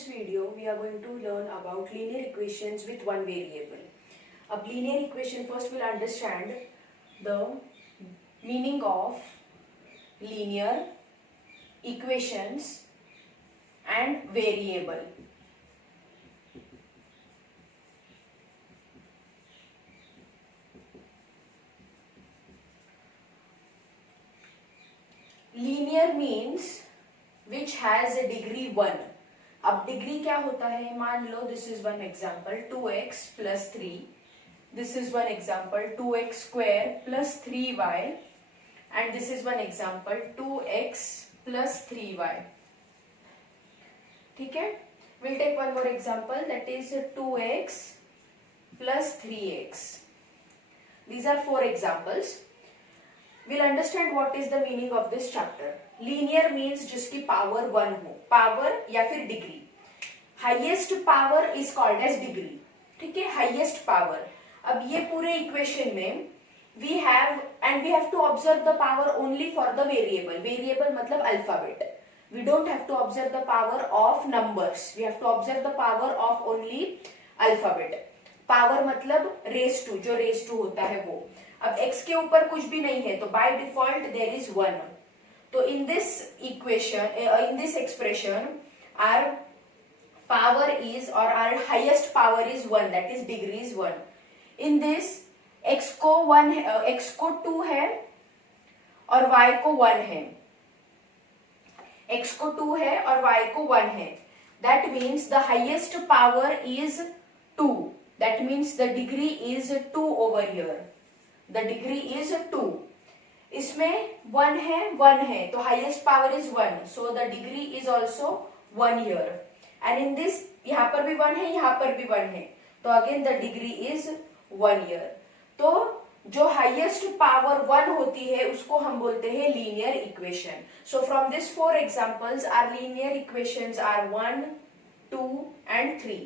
this video, we are going to learn about linear equations with one variable. Ab linear equation, first we'll understand the meaning of linear equations and variable. Linear means which has a degree 1. अब degree क्या होता है, मान लो this is one example 2x plus 3, this is one example 2x square plus 3y, and this is one example 2x plus 3y. ठीक है, we'll take one more example, that is 2x plus 3x. These are 4 examples. We'll understand what is the meaning of this chapter. Linear means जिसकी power 1 हो, power या फिर degree. Highest power is called as degree. ठीक है, highest power. अब ये पूरे equation में we have to observe the power only for the variable. Variable मतलब alphabet. We don't have to observe the power of numbers. We have to observe the power of only alphabet. Power मतलब raise to, जो raise to होता है वो. अब x के ऊपर कुछ भी नहीं है तो बाय डिफॉल्ट देयर इज 1. तो in this equation, in this expression, our power is और our highest power is 1, that is degree is 1. In this x को 1 है, x को 2 है और y को 1 है. x को 2 है और y को 1 है. That means the highest power is 2. That means the degree is 2 over here. The degree is 2. इसमें 1 है तो highest power is 1, so the degree is also 1 here. And in this यहाँ पर भी 1 है, यहाँ पर भी 1 है, तो again the degree is 1 here. तो जो हाईएस्ट पावर 1 होती है उसको हम बोलते हैं linear equation. So from this 4 examples are linear equations are 1, 2 and 3.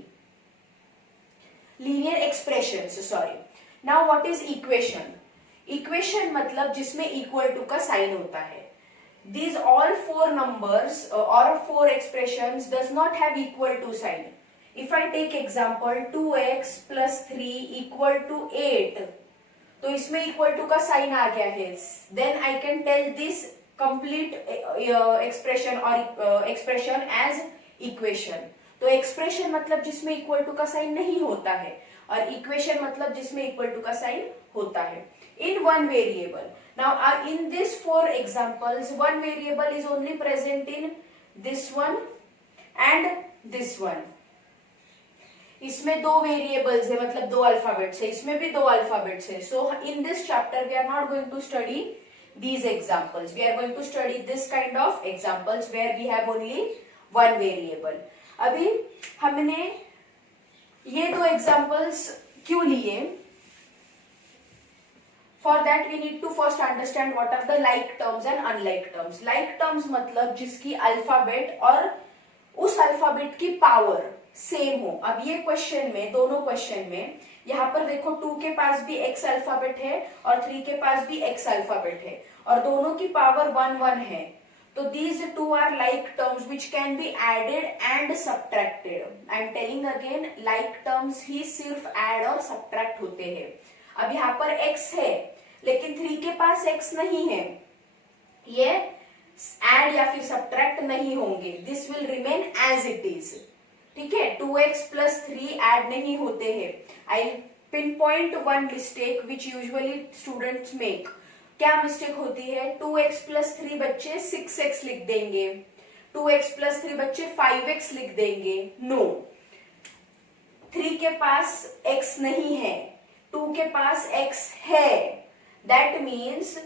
Linear expressions, sorry. Now what is equation? Equation मतलब जिसमें इक्वल टू का साइन होता है. These all 4 numbers or 4 expressions does not have equal to sign. If I take example 2x plus 3 equal to 8, तो इसमें equal to का sign आ गया है. Then I can tell this complete expression or expression as equation. तो expression मतलब जिसमें equal to का sign नहीं होता है और equation मतलब जिसमें equal to का साइन होता है. In one variable. Now in these 4 examples, one variable is only present in this one and this one. इसमें 2 variables है, मतलब 2 alphabets है, इसमें भी 2 alphabets है. So in this chapter we are not going to study these examples. We are going to study this kind of examples where we have only one variable. अभी हमने ये 2 examples क्यों लिए? For that we need to first understand what are the like terms and unlike terms. Like terms मतलब जिसकी alphabet और उस alphabet की पावर सेम हो. अब ये क्वेश्चन में, दोनों क्वेश्चन में, यहाँ पर देखो 2 के पास भी x अल्फाबेट है और 3 के पास भी x अल्फाबेट है और दोनों की पावर 1 1 है. तो these 2 are like terms which can be added and subtracted. I am telling again, like terms ही सिर्फ add और subtract होते हैं. अब यहाँ पर x है लेकिन 3 के पास x नहीं है, ये add या फिर subtract नहीं होंगे. This will remain as it is. ठीक है, 2x plus 3 add नहीं होते हैं. I pinpoint one mistake which usually students make. क्या मिस्टेक होती है? 2x plus 3 बच्चे 6x लिख देंगे, 2x plus 3 बच्चे 5x लिख देंगे. नो, 3 के पास x नहीं है, 2 के पास x है. दैट मीन्स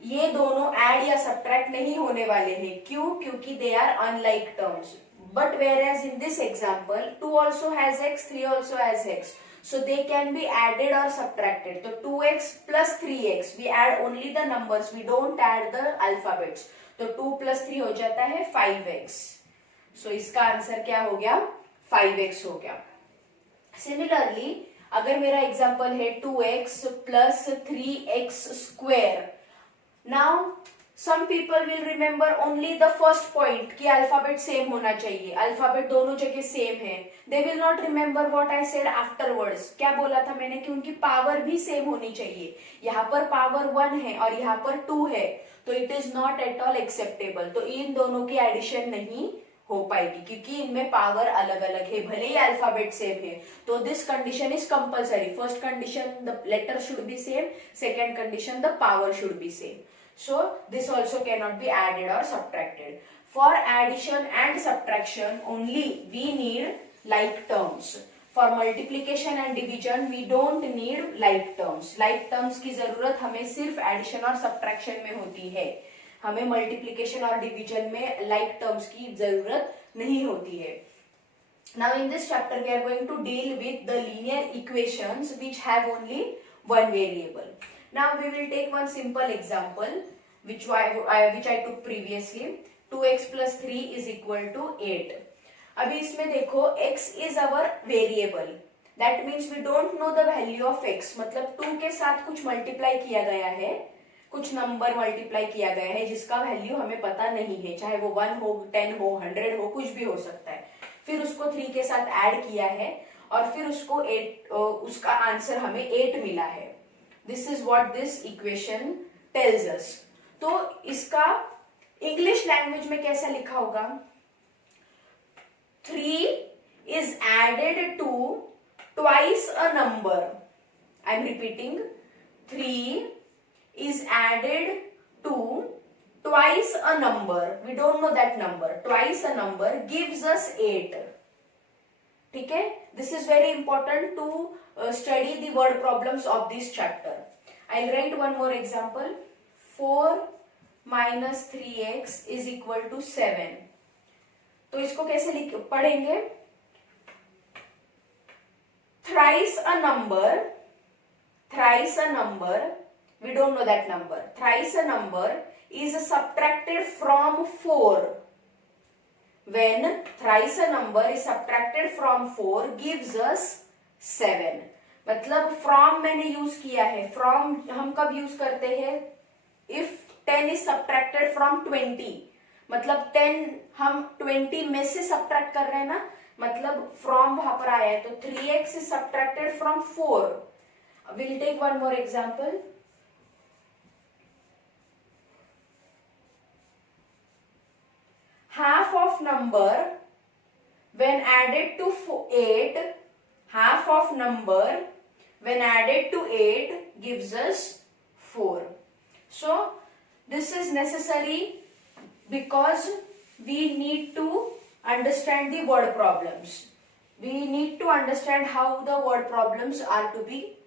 ये दोनों ऐड या सब्ट्रैक्ट नहीं होने वाले हैं. क्यों? क्योंकि they are unlike terms. But whereas in this example 2 also has x, 3 also has x, so they can be added or subtracted. So 2x plus 3x, we add only the numbers, we don't add the alphabets. तो 2 plus 3 हो जाता है 5x. so इसका answer क्या हो गया? 5x हो गया. सिमिलरली अगर मेरा एग्जाम्पल है 2x plus 3x square. Now some people will remember only the first point कि अल्फाबेट सेम होना चाहिए, अल्फाबेट दोनों जगह सेम है. They will not remember what I said afterwards. क्या बोला था मैंने कि उनकी पावर भी सेम होनी चाहिए. यहाँ पर पावर 1 है और यहाँ पर 2 है, तो it is not at all acceptable. तो इन दोनों की एडिशन नहीं हो पाएगी क्योंकि इनमें पावर अलग अलग है, भले ही अल्फाबेट सेम है. तो this condition is compulsory. First condition the letter should be same, second condition the power should be same. So this also cannot be added or subtracted. For addition and subtraction only we need like terms. For multiplication and division we don't need like terms. Like terms की जरूरत हमें सिर्फ addition और subtraction में होती है. हमें multiplication और division में like terms की जरूरत नहीं होती है. Now in this chapter we are going to deal with the linear equations which have only one variable. Now we will take one simple example which I took previously. 2x plus 3 is equal to 8. अभी इसमें देखो x is our variable. That means we don't know the value of x. मतलब 2 के साथ कुछ multiply किया गया है, कुछ नंबर मल्टीप्लाई किया गया है जिसका वैल्यू हमें पता नहीं है, चाहे वो 1 हो, 10 हो, 100 हो, कुछ भी हो सकता है. फिर उसको 3 के साथ ऐड किया है और फिर उसको 8, उसका आंसर हमें 8 मिला है. This is what this equation tells us. तो इसका इंग्लिश लैंग्वेज में कैसा लिखा होगा? 3 is added to twice a number. I am repeating. 3 is added to twice a number. We don't know that number. Twice a number gives us 8. ठीक है? This is very important to study the word problems of this chapter. I'll write one more example. 4 minus 3x is equal to 7. तो इसको कैसे पढ़ेंगे? Thrice a number, we don't know that number. Thrice a number is subtracted from 4. When thrice a number is subtracted from 4 gives us 7. मतलब from मैंने use किया है. from हम कब यूज करते हैं? If 10 is subtracted from 20, मतलब 10 हम 20 में से subtract कर रहे हैं ना, मतलब from वहां पर आया है. तो 3x is subtracted from 4. We'll take one more example. Half of number when added to 8, half of number when added to 8 gives us 4. So this is necessary because we need to understand the word problems. We need to understand how the word problems are to be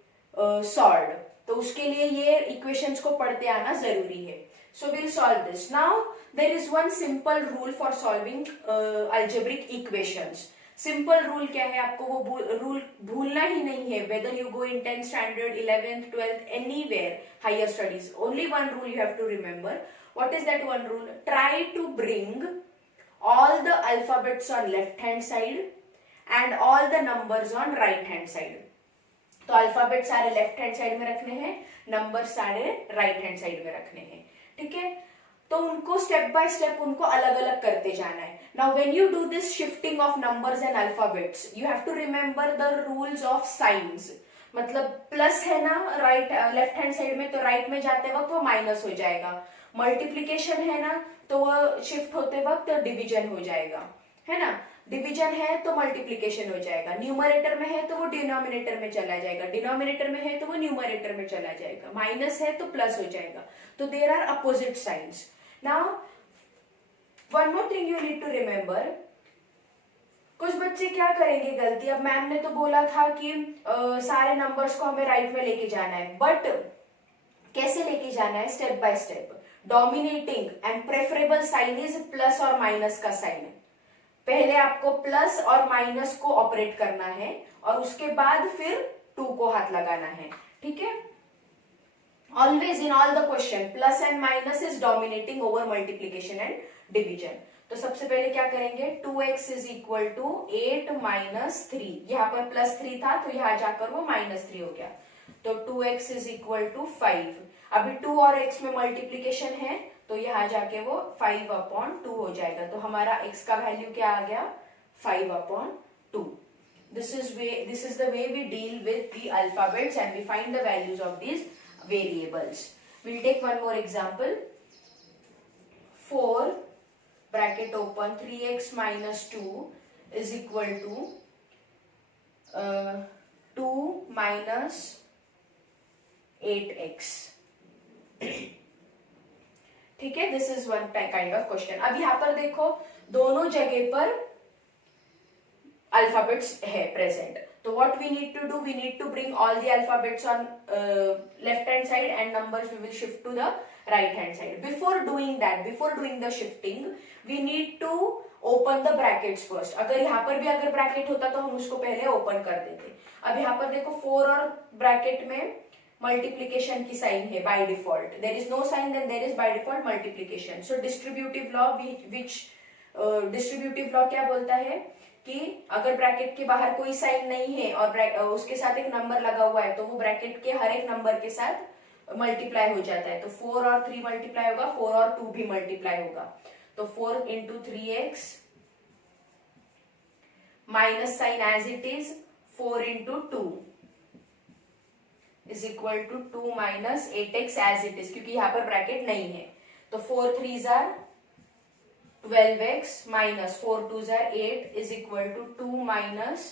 solved. तो उसके लिए ये equations को पढ़ते आना जरूरी है. So we'll solve this. Now there is one simple rule for solving algebraic equations. Simple rule क्या है? आपको वो रूल भूलना ही नहीं है. Whether you go in 10th standard, 11th, 12th, anywhere higher studies, only one rule you have to remember. What is that one rule? Try to bring all the alphabets on left hand side and all the numbers on right hand side. तो alphabet सारे left hand side में रखने हैं, number सारे right hand side में रखने हैं. ठीक है? तो उनको स्टेप बाय स्टेप उनको अलग अलग करते जाना है. Now when you do this shifting of numbers and alphabets, you have to remember the rules of signs. मतलब प्लस है ना राइट लेफ्ट हैंड साइड में, तो राइट में जाते वक्त वो माइनस हो जाएगा. मल्टीप्लीकेशन है ना, तो वो शिफ्ट होते वक्त डिवीजन हो जाएगा, है ना. डिवीजन है तो मल्टीप्लीकेशन हो जाएगा. न्यूमरेटर में है तो वो डिनोमिनेटर में चला जाएगा, डिनोमिनेटर में है तो वो न्यूमरेटर में चला जाएगा, माइनस है तो प्लस हो जाएगा. तो there are opposite signs. Now one more thing you need to remember. कुछ बच्चे क्या करेंगे गलती? अब मैम ने तो बोला था कि सारे नंबर्स को हमें राइट में लेके जाना है, बट कैसे लेके जाना है? Step by step. Dominating and preferable sign is plus और माइनस का साइन. पहले आपको प्लस और माइनस को ऑपरेट करना है और उसके बाद फिर 2 को हाथ लगाना है. ठीक है? Always in all the question plus and minus is dominating over multiplication and division. तो सबसे पहले क्या करेंगे? 2x is equal to 8 minus 3. यहाँ पर प्लस 3 था तो यहाँ जाकर वो माइनस 3 हो गया. तो 2x is equal to 5. अभी 2 और x में मल्टीप्लीकेशन है तो यहाँ जाके वो 5/2 हो जाएगा। तो हमारा x का वैल्यू क्या आ गया, 5/2। This is the way we deal with the alphabets and we find the values of these variables. We'll take one more example. 4 bracket open 3x minus 2 is equal to 2 minus 8x. ठीक है, this is one kind of question. अब यहाँ पर देखो दोनों जगह पर alphabets है प्रेजेंट, तो what we need to do, we need to bring all the alphabets on left hand side and numbers we will shift to the right hand side. Before doing that, before doing the shifting, we need to open the brackets first. अगर यहाँ पर भी अगर bracket होता तो हम उसको पहले ओपन कर देते। अब यहाँ पर देखो 4 और ब्रैकेट में मल्टीप्लीकेशन की साइन है by default, there is no sign then there is by default multiplication. So distributive law distributive law क्या बोलता है कि अगर ब्रैकेट के बाहर कोई साइन नहीं है और उसके साथ एक नंबर लगा हुआ है तो वो ब्रैकेट के हर एक नंबर के साथ मल्टीप्लाई हो जाता है। तो 4 और 3 मल्टीप्लाई होगा, 4 और 2 भी मल्टीप्लाई होगा। तो 4 into 3x minus sign as it is 4 into 2 is equal to 2 minus 8x as it is, क्योंकि यहाँ पर ब्रैकेट नहीं है। तो 4 3s are 12x minus 4 2s are 8 is equal to 2 minus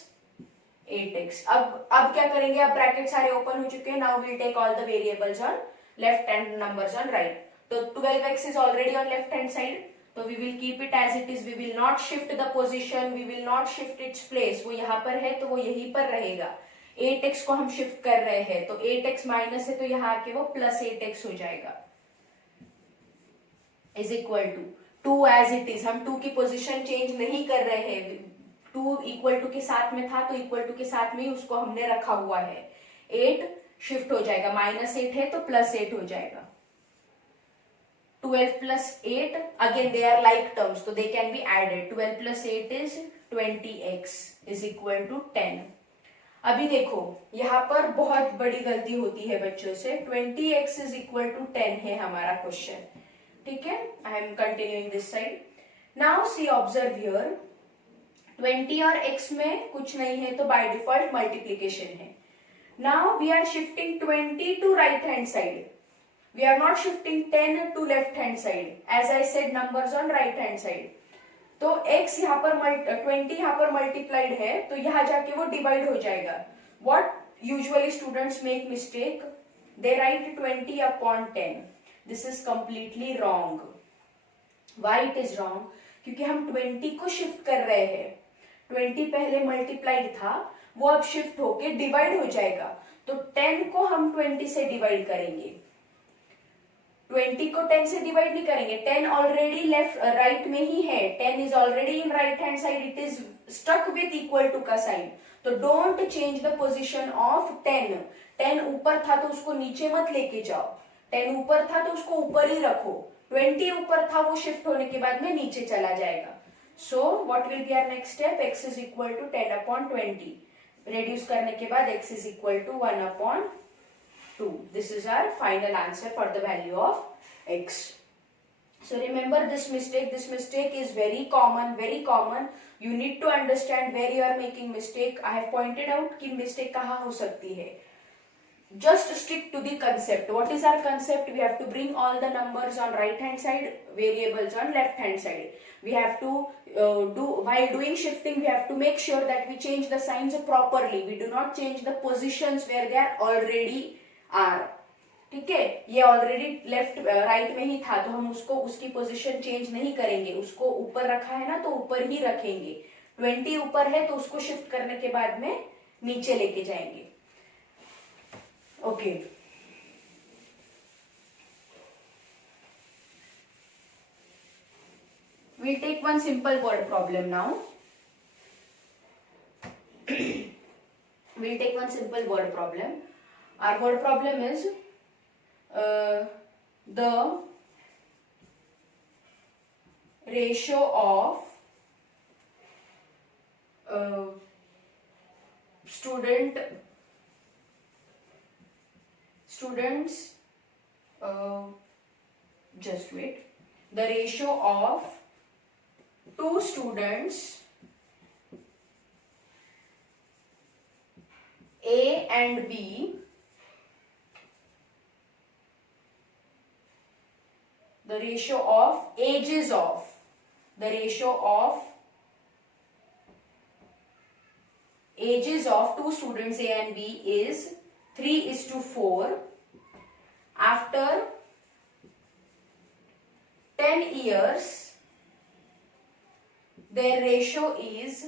8x। अब क्या करेंगे, अब ब्रैकेट सारे ओपन हो चुके हैं। Now will take all the variables on left and numbers on right. तो 12x is already on left hand side, तो we will keep it as it is, we will not shift the position, we will not shift its place। वो यहाँ पर है तो वो यहीं पर रहेगा। 8x को हम शिफ्ट कर रहे हैं तो 8x माइनस है तो यहाँ आके वो प्लस 8x हो जाएगा, is equal to 2 as it is. हम 2 की पोजीशन चेंज नहीं कर रहे हैं, 2 इक्वल टू के साथ में था तो इक्वल टू के साथ में ही उसको हमने रखा हुआ है। 8 शिफ्ट हो जाएगा, माइनस 8 है तो प्लस 8 हो जाएगा। 12 plus 8 again they are like terms, so they can be added। 12 plus 8 is 20x is equal to 10। अभी देखो यहाँ पर बहुत बड़ी गलती होती है बच्चों से। 20x is equal to 10 है हमारा क्वेश्चन, ठीक है। I am continuing this side. Now see observe here, 20 और x में कुछ नहीं है तो बाय डिफॉल्ट मल्टीप्लीकेशन है। Now we are shifting 20 to right hand side, we are not shifting 10 to left hand side, as I said numbers on right hand side। तो x यहाँ पर 20 यहाँ पर मल्टीप्लाइड है तो यहाँ जाके वो डिवाइड हो जाएगा। What usually students make mistake, they write 20 upon 10। This is completely wrong। Why it is wrong? क्योंकि हम 20 को शिफ्ट कर रहे हैं। 20 पहले मल्टीप्लाइड था, वो अब शिफ्ट होके डिवाइड हो जाएगा। तो 10 को हम 20 से डिवाइड करेंगे, 20 को 10 से डिवाइड नहीं करेंगे। 10 ऑलरेडी लेफ्ट राइट में ही है, 10 is already in right hand side, it is stuck with equal to का साइन। तो don't change the position of 10। 10 ऊपर था तो उसको नीचे मत लेके जाओ, 10 ऊपर था तो उसको ऊपर ही रखो। 20 ऊपर था, वो शिफ्ट होने के बाद में नीचे चला जाएगा। So what will be our next step, x is equal to 10 upon 20। Reduce करने के बाद x is equal to 1 upon 2। This is our final answer for the value of x। So remember this mistake. This mistake is very common, very common. You need to understand where you are making mistake. I have pointed out कि mistake कहाँ हो सकती है। Just stick to the concept. What is our concept? We have to bring all the numbers on right hand side, variables on left hand side. We have to while doing shifting, we have to make sure that we change the signs properly. We do not change the positions where they are already are, ठीक है। ये already left right में ही था तो हम उसको उसकी position change नहीं करेंगे, उसको ऊपर रखा है ना तो ऊपर ही रखेंगे। 20 ऊपर है तो उसको शिफ्ट करने के बाद में नीचे लेके जाएंगे। Okay, we'll take one simple word problem now। we'll take one simple word problem। Our word problem is the ratio of students just wait, the ratio of two students A and B the ratio of ages of two students A and B is 3:4. After 10 years their ratio is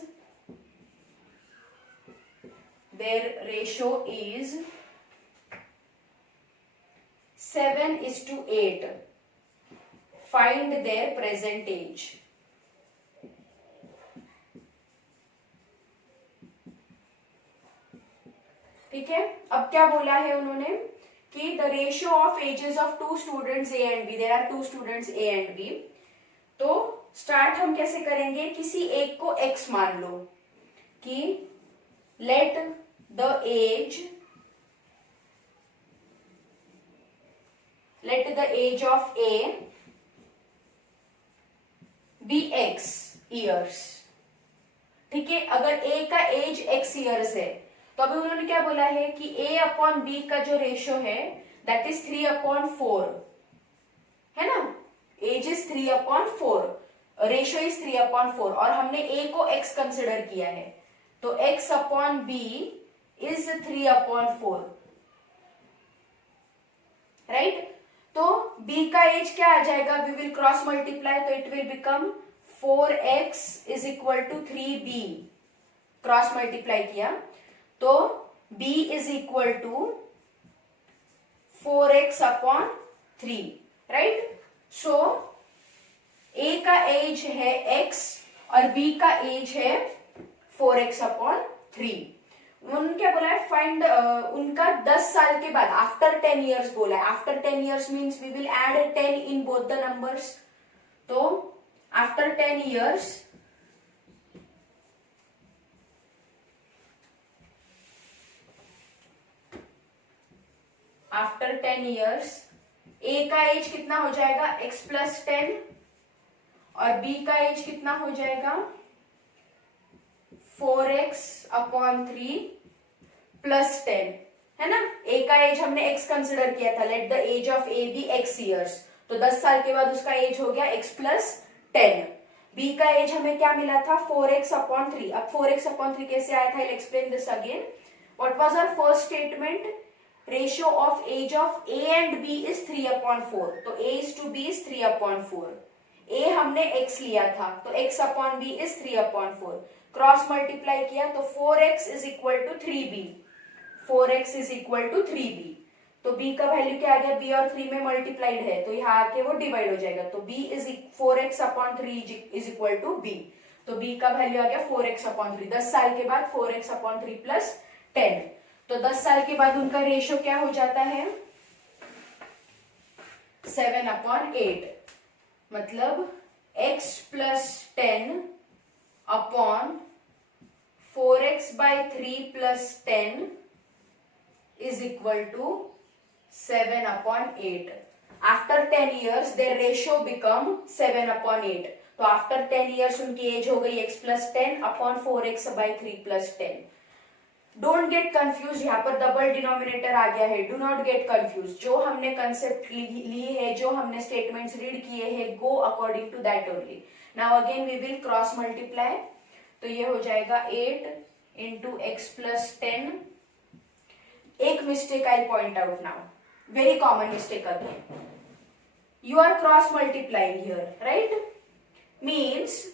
7:8. Find their present age. ठीक है, अब क्या बोला है उन्होंने कि the ratio of ages of two students A and B, there are two students A and B. तो start हम कैसे करेंगे, किसी एक को x मान लो कि let the age of A be x years. ठीक है, अगर A का एज x ईयर्स है तो अभी उन्होंने क्या बोला है कि A अपॉन B का जो रेशियो है दैट इज 3/4 है ना. एज इज 3/4, रेशियो इज 3/4 और हमने A को x कंसिडर किया है तो x upon B is 3/4. Right, तो B का एज क्या आ जाएगा, वी विल क्रॉस मल्टीप्लाई तो it will become 4x is equal to 3B. Cross multiply किया तो B is equal to 4x upon 3. Right, so A का एज है x और B का एज है 4x अपॉन 3. उन्होंने क्या बोला है, फाइंड उनका 10 साल के बाद आफ्टर 10 इयर्स बोला है. After 10 years means we will add 10 in both the numbers. तो आफ्टर 10 इयर्स A का एज कितना हो जाएगा x प्लस 10 और B का एज कितना हो जाएगा 4x अपॉन 3 प्लस 10 है ना. A का एज हमने x कंसिडर किया था, let the age of A be x years, तो 10 साल के बाद उसका एज हो गया x प्लस 10. B का एज हमें क्या मिला था 4x अपॉन 3. अब 4x अपॉन 3 कैसे आया था, I'll explain this again. What was our first statement? Ratio of age of A and B is 3/4. तो A is to B is 3/4. A हमने x लिया था तो x upon B is 3/4. Cross multiply किया तो 4x is equal to 3B. 4x is equal to 3B. तो B का value क्या आ गया, B और 3 में मल्टीप्लाइड है तो यहाँ आके वो डिवाइड हो जाएगा तो B is 4x upon 3 is equal to B. तो B का वैल्यू आ गया 4x अपॉन 3. 10 साल के बाद 4x अपॉन 3 प्लस 10. तो 10 साल के बाद उनका रेशियो क्या हो जाता है 7/8. मतलब x plus 10 upon 4x by 3 plus 10 is equal to 7/8. After 10 years their ratio become 7/8. तो आफ्टर 10 इयर्स उनकी एज हो गई x plus 10 upon 4x by 3 plus 10. Don't get confuse, यहाँ पर डबल डिनोमिनेटर आ गया है, डू नॉट गेट कंफ्यूज. जो हमने कंसेप्ट ली है, जो हमने स्टेटमेंट्स रीड किए हैं, go according to that only. Now again we will cross multiply तो ये हो जाएगा 8 इंटू एक्स प्लस 10. एक mistake I point out now, very common mistake again. You are cross multiplying here, right, means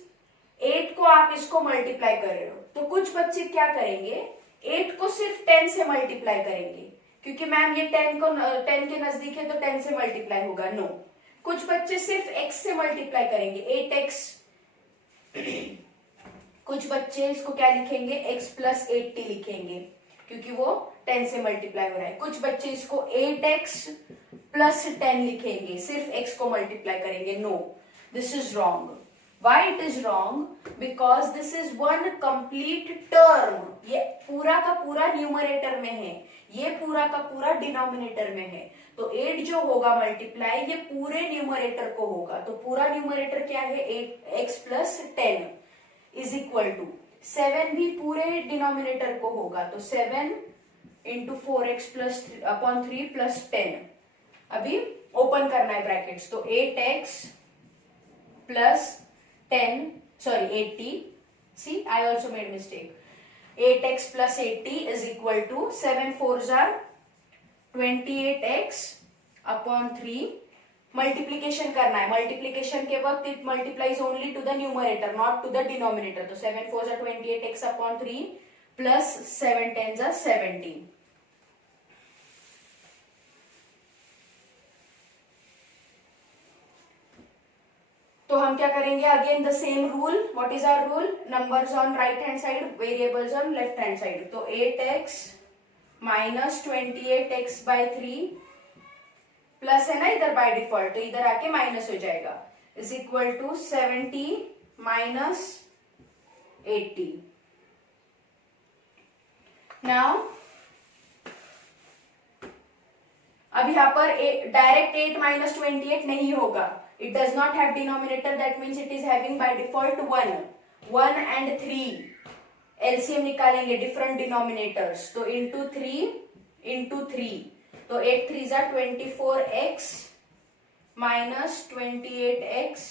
8 को आप इसको मल्टीप्लाई कर रहे हो तो कुछ बच्चे क्या करेंगे 8 को सिर्फ 10 से मल्टीप्लाई करेंगे क्योंकि मैम ये 10 के नजदीक है तो 10 से मल्टीप्लाई होगा. नो, कुछ बच्चे सिर्फ x से मल्टीप्लाई करेंगे 8x. कुछ बच्चे इसको क्या लिखेंगे x प्लस 80 लिखेंगे क्योंकि वो 10 से मल्टीप्लाई हो रहा है. कुछ बच्चे इसको 8x प्लस 10 लिखेंगे, सिर्फ x को मल्टीप्लाई करेंगे. No, this is wrong. Why it is wrong? Because this is one complete term. ये पूरा का पूरा न्यूमरेटर में है, ये पूरा का पूरा डिनोमिनेटर में है. तो 8 जो होगा मल्टीप्लाई ये पूरे न्यूमरेटर को होगा. तो पूरा न्यूमरेटर क्या है? 8x plus 10 is equal to 7 भी पूरे डिनोमिनेटर को होगा. तो 7 into 4x plus upon 3 plus 10. अभी ओपन करना है ब्रैकेट्स. तो 8x plus 10, sorry 80. See, I also made mistake. 8x plus 80 is equal to 7 4s are 28x upon 3. Multiplication करना है. मल्टीप्लीकेशन के वक्त it multiplies only to the numerator not to the denominator. तो 7 4s are 28x upon 3 plus 7 10s are 70. तो हम क्या करेंगे? Again the same rule. What is our rule? Numbers on right hand side, variables on left hand side. तो 8x minus 28x by 3 plus है ना इधर by default, तो इधर आके माइनस हो जाएगा, is equal to 70 minus 80. Now अब यहां पर डायरेक्ट 8 माइनस 28 नहीं होगा. It does not have denominator, that means it is having by default 1 and 3. LCM निकालेंगे different denominators. तो into 3 तो 8 3s are 24x minus 28x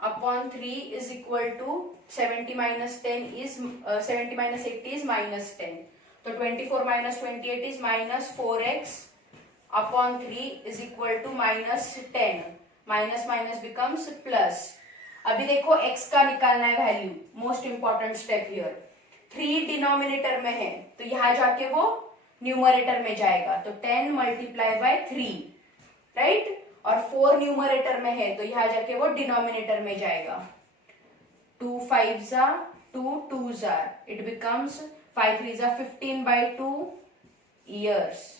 upon 3 is equal to 70 minus 10 is 70 minus 80 is minus 10. तो 24 minus 28 is minus 4x upon 3 is equal to minus 10. Minus minus becomes plus. अभी देखो x का निकालना है value. Most important step here. 3 denominator में है तो यहां जाके वो न्यूमरेटर में जाएगा. तो 10 मल्टीप्लाई बाय 3, राइट. और 4 न्यूमरेटर में है तो यहां जाके वो डिनोमिनेटर में जाएगा. 2 5s are 2 2s are, it becomes 5 3s are 15 by 2 years.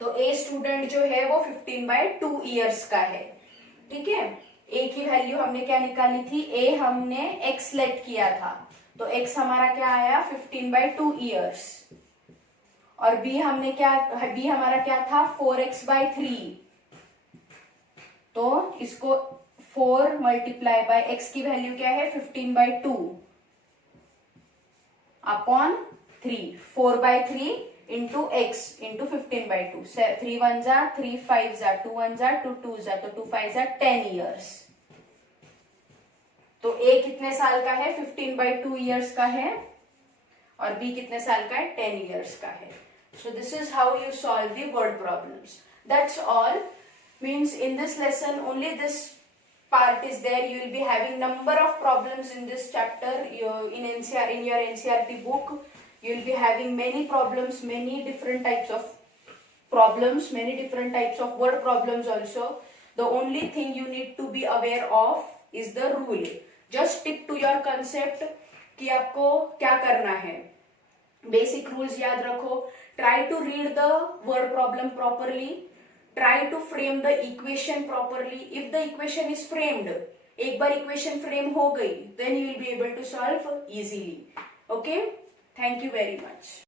तो ए स्टूडेंट जो है वो 15 by 2 years का है. ठीक है. ए की वैल्यू हमने क्या निकाली थी? ए हमने x सेलेक्ट किया था, तो x हमारा क्या आया? 15 by 2 years. और b हमने क्या, b हमारा क्या था? 4x by 3. तो इसको 4 मल्टीप्लाई बाय x की वैल्यू क्या है? 15 by 2 upon 3. 4 by 3 into x into 15 by 2. 3 1s are 3 5s are 2 1s are 2 2s are, तो 2 5s are 10 years. तो a कितने साल का है? 15 by 2 years का है. और b कितने साल का है? 10 years का है. So this is how you solve the word problems. That's all. Means in this lesson only this part is there. You will be having number of problems in this chapter. In your NCERT book you will be having many problems, many different types of problems, many different types of word problems also. The only thing you need to be aware of is the rule. Just stick to your concept कि आपको क्या करना है. Basic rules याद रखो. Try to read the word problem properly. Try to frame the equation properly. If the equation is framed, एक बार equation frame हो गई, then you will be able to solve easily. Okay? Thank you very much.